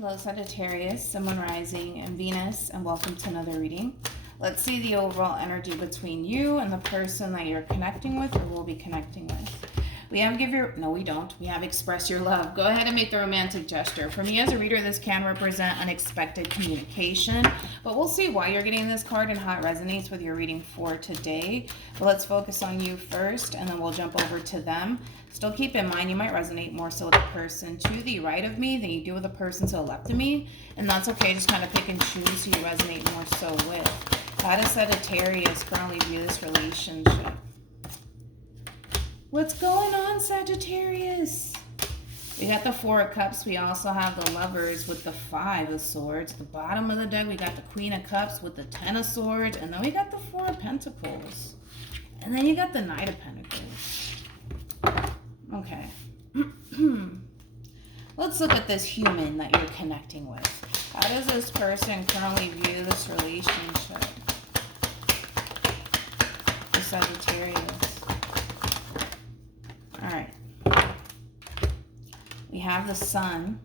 Hello Sagittarius, Sun, Moon, Rising, and Venus, and welcome to another reading. Let's see the overall energy between you and the person that you're connecting with or will be connecting with. We have no we don't. We have express your love. Go ahead and make the romantic gesture. For me as a reader, this can represent unexpected communication, but we'll see why you're getting this card and how it resonates with your reading for today. But let's focus on you first, and then we'll jump over to them. Still keep in mind, you might resonate more so with the person to the right of me than you do with the person to the left of me, and that's okay. Just kind of pick and choose who you resonate more so with. How does Sagittarius currently view this relationship? What's going on, Sagittarius? We got the Four of Cups. We also have the Lovers with the Five of Swords. At the bottom of the deck, we got the Queen of Cups with the Ten of Swords. And then we got the Four of Pentacles. And then you got the Knight of Pentacles. Okay. Let's look at this human that you're connecting with. How does this person currently view this relationship? The Sagittarius. All right. We have the Sun.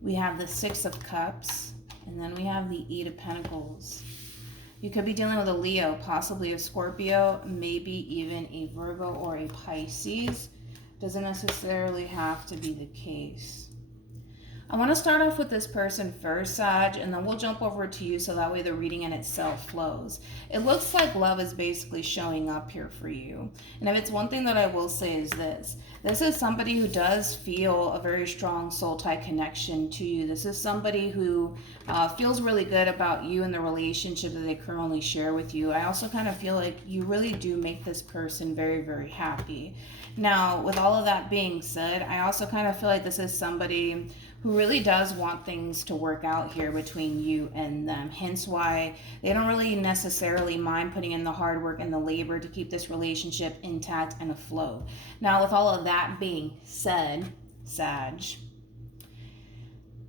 We have the Six of Cups. And then we have the Eight of Pentacles. You could be dealing with a Leo, possibly a Scorpio, maybe even a Virgo or a Pisces. Doesn't necessarily have to be the case. I want to start off with this person first, Sag, and then we'll jump over to you so that way the reading in itself flows. It looks like love is basically showing up here for you. And if it's one thing that I will say is this. This is somebody who does feel a very strong soul tie connection to you. This is somebody who feels really good about you and the relationship that they currently share with you. I also kind of feel like you really do make this person very, very happy. Now, with all of that being said, I also kind of feel like this is somebody who really does want things to work out here between you and them. Hence why they don't really necessarily mind putting in the hard work and the labor to keep this relationship intact and afloat. Now, with all of that being said, Sag,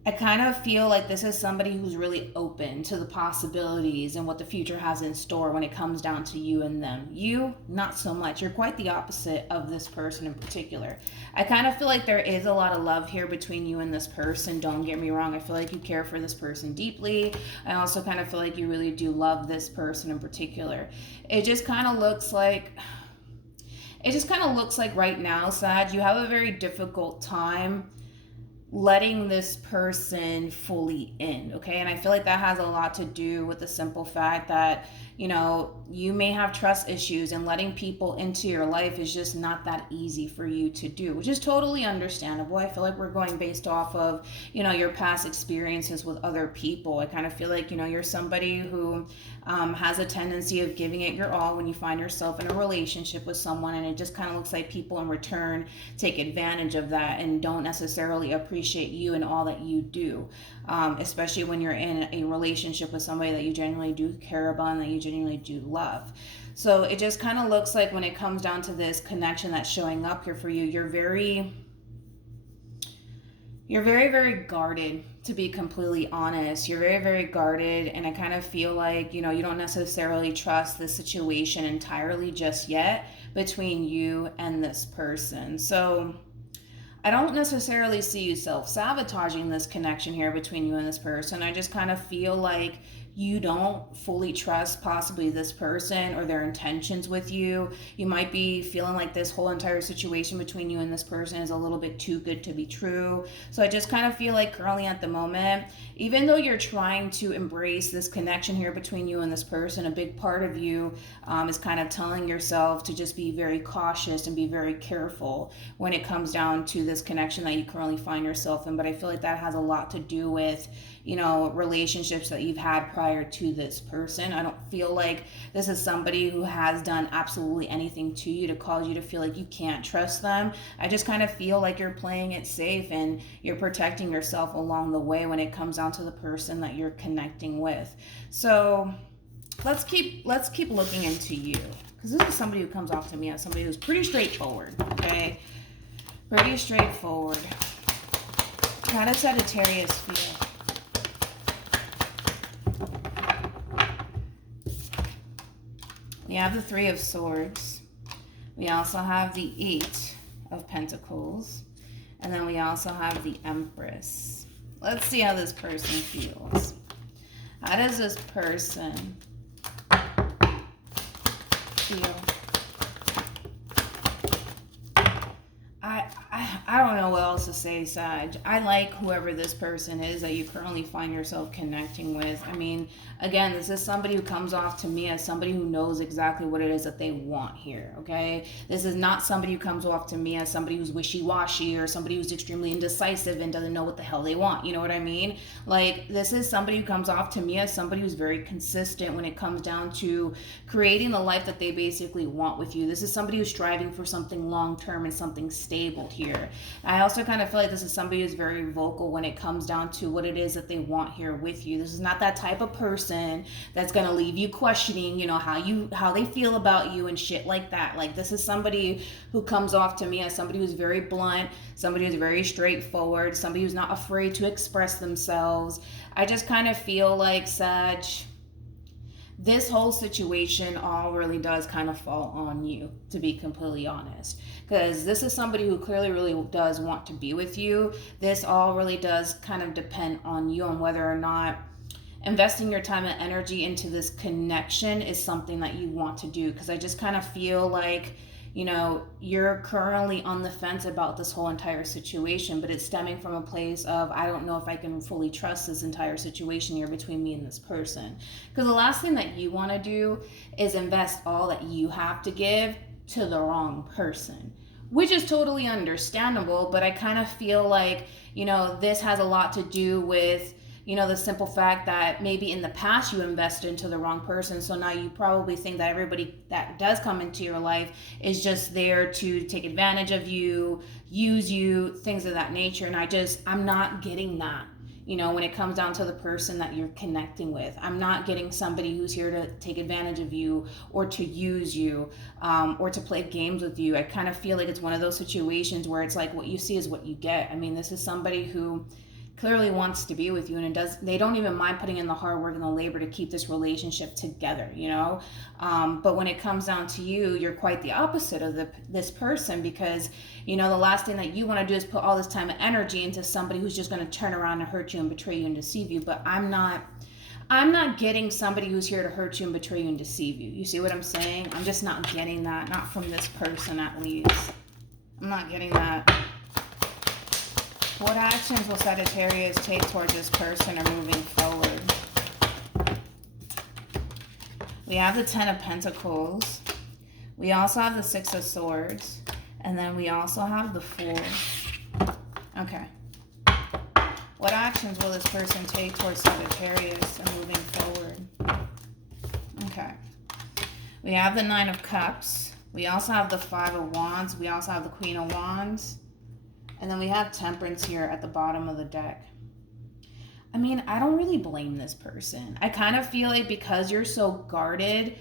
I kind of feel like this is somebody who's really open to the possibilities and what the future has in store when it comes down to you and them. You, not so much. You're quite the opposite of this person in particular. I kind of feel like there is a lot of love here between you and this person. Don't get me wrong. I feel like you care for this person deeply. I also kind of feel like you really do love this person in particular. It just kind of looks like right now, Sag, you have a very difficult time letting this person fully in, okay? And I feel like that has a lot to do with the simple fact that, you know, you may have trust issues, and letting people into your life is just not that easy for you to do, which is totally understandable. I feel like we're going based off of, you know, your past experiences with other people. I kind of feel like, you know, you're somebody who has a tendency of giving it your all when you find yourself in a relationship with someone, and it just kind of looks like people in return take advantage of that and don't necessarily appreciate you and all that you do, especially when you're in a relationship with somebody that you genuinely do care about and that you genuinely do love. So it just kind of looks like when it comes down to this connection that's showing up here for you, you're very, very guarded, to be completely honest. You're very, very guarded, and I kind of feel like, you know, you don't necessarily trust the situation entirely just yet between you and this person. So I don't necessarily see you self-sabotaging this connection here between you and this person. I just kind of feel like you don't fully trust possibly this person or their intentions with you. You might be feeling like this whole entire situation between you and this person is a little bit too good to be true. So I just kind of feel like currently at the moment, even though you're trying to embrace this connection here between you and this person, a big part of you is kind of telling yourself to just be very cautious and be very careful when it comes down to this connection that you currently find yourself in. But I feel like that has a lot to do with, you know, relationships that you've had prior to this person. I don't feel like this is somebody who has done absolutely anything to you to cause you to feel like you can't trust them. I just kind of feel like you're playing it safe and you're protecting yourself along the way when it comes down to the person that you're connecting with. So let's keep looking into you, because this is somebody who comes off to me as somebody who's pretty straightforward, okay? Pretty straightforward. How does Sagittarius feel? We have the Three of Swords. We also have the Eight of Pentacles. And then we also have the Empress. Let's see how this person feels. How does this person feel? I don't know what else to say, Sag. I like whoever this person is that you currently find yourself connecting with. I mean, again, this is somebody who comes off to me as somebody who knows exactly what it is that they want here, okay? This is not somebody who comes off to me as somebody who's wishy-washy or somebody who's extremely indecisive and doesn't know what the hell they want. You know what I mean? Like, this is somebody who comes off to me as somebody who's very consistent when it comes down to creating the life that they basically want with you. This is somebody who's striving for something long-term and something stable here. I also kind of feel like this is somebody who's very vocal when it comes down to what it is that they want here with you. This is not that type of person that's going to leave you questioning, you know, how they feel about you and shit like that. Like, this is somebody who comes off to me as somebody who's very blunt, somebody who's very straightforward, somebody who's not afraid to express themselves. I just kind of feel like, Sag, this whole situation all really does kind of fall on you, to be completely honest, because this is somebody who clearly really does want to be with you. This all really does kind of depend on you, on whether or not investing your time and energy into this connection is something that you want to do. Because I just kind of feel like, you know, you're currently on the fence about this whole entire situation, but it's stemming from a place of, I don't know if I can fully trust this entire situation here between me and this person. Because the last thing that you want to do is invest all that you have to give to the wrong person, which is totally understandable. But I kind of feel like, you know, this has a lot to do with, you know, the simple fact that maybe in the past you invested into the wrong person. So now you probably think that everybody that does come into your life is just there to take advantage of you, use you, things of that nature. And I'm not getting that. You know, when it comes down to the person that you're connecting with, I'm not getting somebody who's here to take advantage of you or to use you, or to play games with you. I kind of feel like it's one of those situations where it's like what you see is what you get. I mean, this is somebody who clearly wants to be with you, and they don't even mind putting in the hard work and the labor to keep this relationship together, you know. But when it comes down to you, you're quite the opposite of this person, because, you know, the last thing that you want to do is put all this time and energy into somebody who's just going to turn around and hurt you and betray you and deceive you. But I'm not getting somebody who's here to hurt you and betray you and deceive you. You see what I'm saying? I'm just not getting that, not from this person at least. I'm not getting that. What actions will Sagittarius take towards this person or moving forward? We have the Ten of Pentacles. We also have the Six of Swords. And then we also have the Fool. Okay. What actions will this person take towards Sagittarius and moving forward? Okay. We have the Nine of Cups. We also have the Five of Wands. We also have the Queen of Wands. And then we have Temperance here at the bottom of the deck. I mean, I don't really blame this person. I kind of feel like because you're so guarded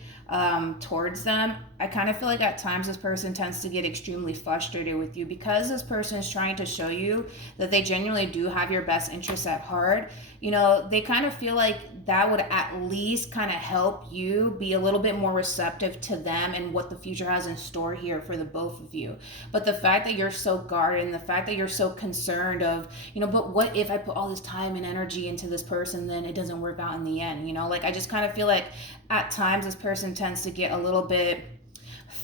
towards them, I kind of feel like at times this person tends to get extremely frustrated with you, because this person is trying to show you that they genuinely do have your best interests at heart. You know, they kind of feel like that would at least kind of help you be a little bit more receptive to them and what the future has in store here for the both of you. But the fact that you're so guarded and the fact that you're so concerned of, you know, but what if I put all this time and energy into this person, then it doesn't work out in the end, you know? Like, I just kind of feel like at times this person tends to get a little bit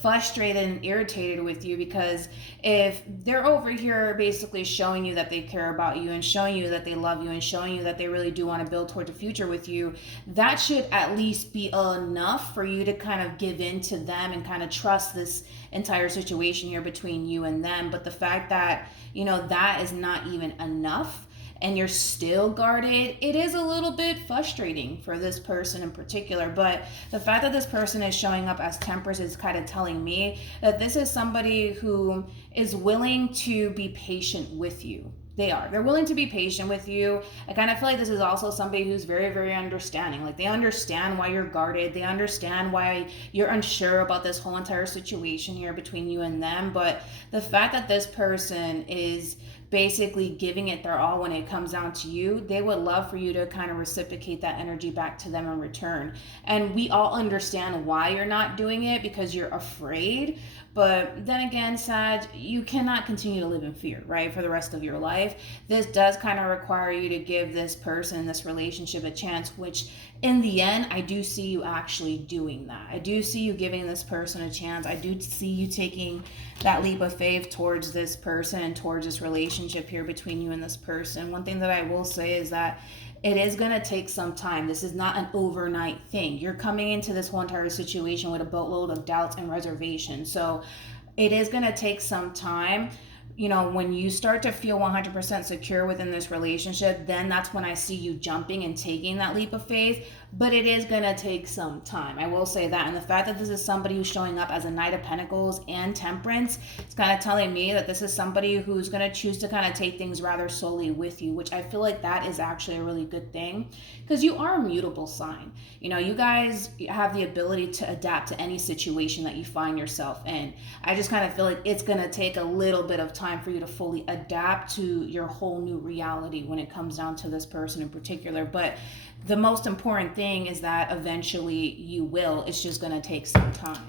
frustrated and irritated with you, because if they're over here basically showing you that they care about you and showing you that they love you and showing you that they really do want to build towards a future with you, that should at least be enough for you to kind of give in to them and kind of trust this entire situation here between you and them. But the fact that, you know, that is not even enough and you're still guarded, it is a little bit frustrating for this person in particular. But the fact that this person is showing up as Temperance is kind of telling me that this is somebody who is willing to be patient with you. They're willing to be patient with you. I kind of feel like this is also somebody who's very, very understanding. Like, they understand why you're guarded. They understand why you're unsure about this whole entire situation here between you and them. But the fact that this person is basically giving it their all when it comes down to you, they would love for you to kind of reciprocate that energy back to them in return. And we all understand why you're not doing it, because you're afraid. But then again, Sag, you cannot continue to live in fear, right, for the rest of your life. This does kind of require you to give this person, this relationship, a chance, which in the end, I do see you actually doing that. I do see you giving this person a chance. I do see you taking that leap of faith towards this person, towards this relationship here between you and this person. One thing that I will say is that it is going to take some time. This is not an overnight thing. You're coming into this whole entire situation with a boatload of doubts and reservations. So it is going to take some time. You know, when you start to feel 100% secure within this relationship, then that's when I see you jumping and taking that leap of faith. But it is going to take some time. I will say that. And the fact that this is somebody who's showing up as a Knight of Pentacles and Temperance, it's kind of telling me that this is somebody who's going to choose to kind of take things rather slowly with you, which I feel like that is actually a really good thing, because you are a mutable sign. You know, you guys have the ability to adapt to any situation that you find yourself in. I just kind of feel like it's going to take a little bit of time for you to fully adapt to your whole new reality when it comes down to this person in particular. But the most important thing is that eventually you will. It's just going to take some time.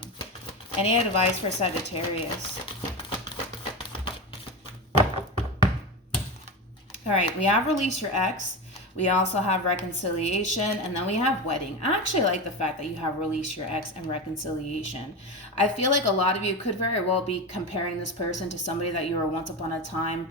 Any advice for Sagittarius? All right, we have release your ex. We also have reconciliation, and then we have wedding. I actually like the fact that you have release your ex and reconciliation. I feel like a lot of you could very well be comparing this person to somebody that you were once upon a time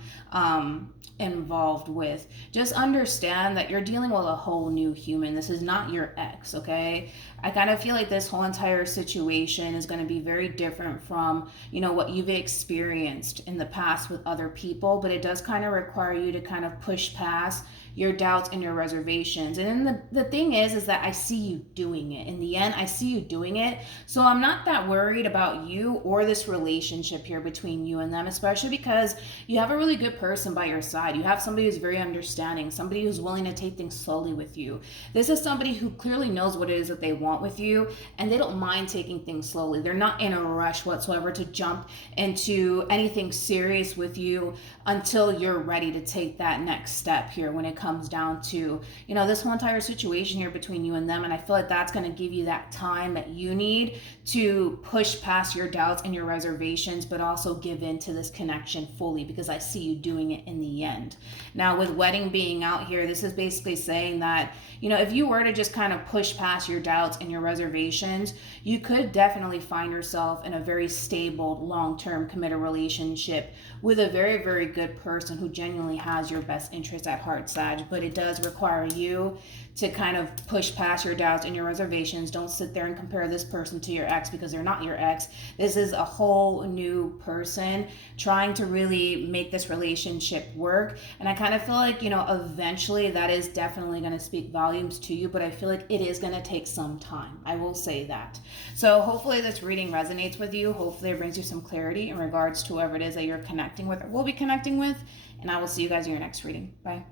involved with. Just understand that you're dealing with a whole new human. This is not your ex, okay? I kind of feel like this whole entire situation is going to be very different from, you know, what you've experienced in the past with other people, but it does kind of require you to kind of push past your doubts and your reservations. And then the thing is that I see you doing it. In the end, I see you doing it. So I'm not that worried about you or this relationship here between you and them, especially because you have a really good person by your side. You have somebody who's very understanding, somebody who's willing to take things slowly with you. This is somebody who clearly knows what it is that they want with you, and they don't mind taking things slowly. They're not in a rush whatsoever to jump into anything serious with you until you're ready to take that next step here when it comes down to, you know, this whole entire situation here between you and them. And I feel like that's going to give you that time that you need to push past your doubts and your reservations, but also give in to this connection fully, because I see you doing it in the end. Now, with wedding being out here, this is basically saying that, you know, if you were to just kind of push past your doubts and your reservations, you could definitely find yourself in a very stable, long-term committed relationship with a very, very good person who genuinely has your best interest at heart, Sag. But it does require you to kind of push past your doubts and your reservations. Don't sit there and compare this person to your ex, because they're not your ex. This is a whole new person trying to really make this relationship work. And I kind of feel like, you know, eventually that is definitely going to speak volumes to you, but I feel like it is going to take some time. I will say that. So hopefully this reading resonates with you. Hopefully it brings you some clarity in regards to whoever it is that you're connecting with or will be connecting with. And I will see you guys in your next reading. Bye.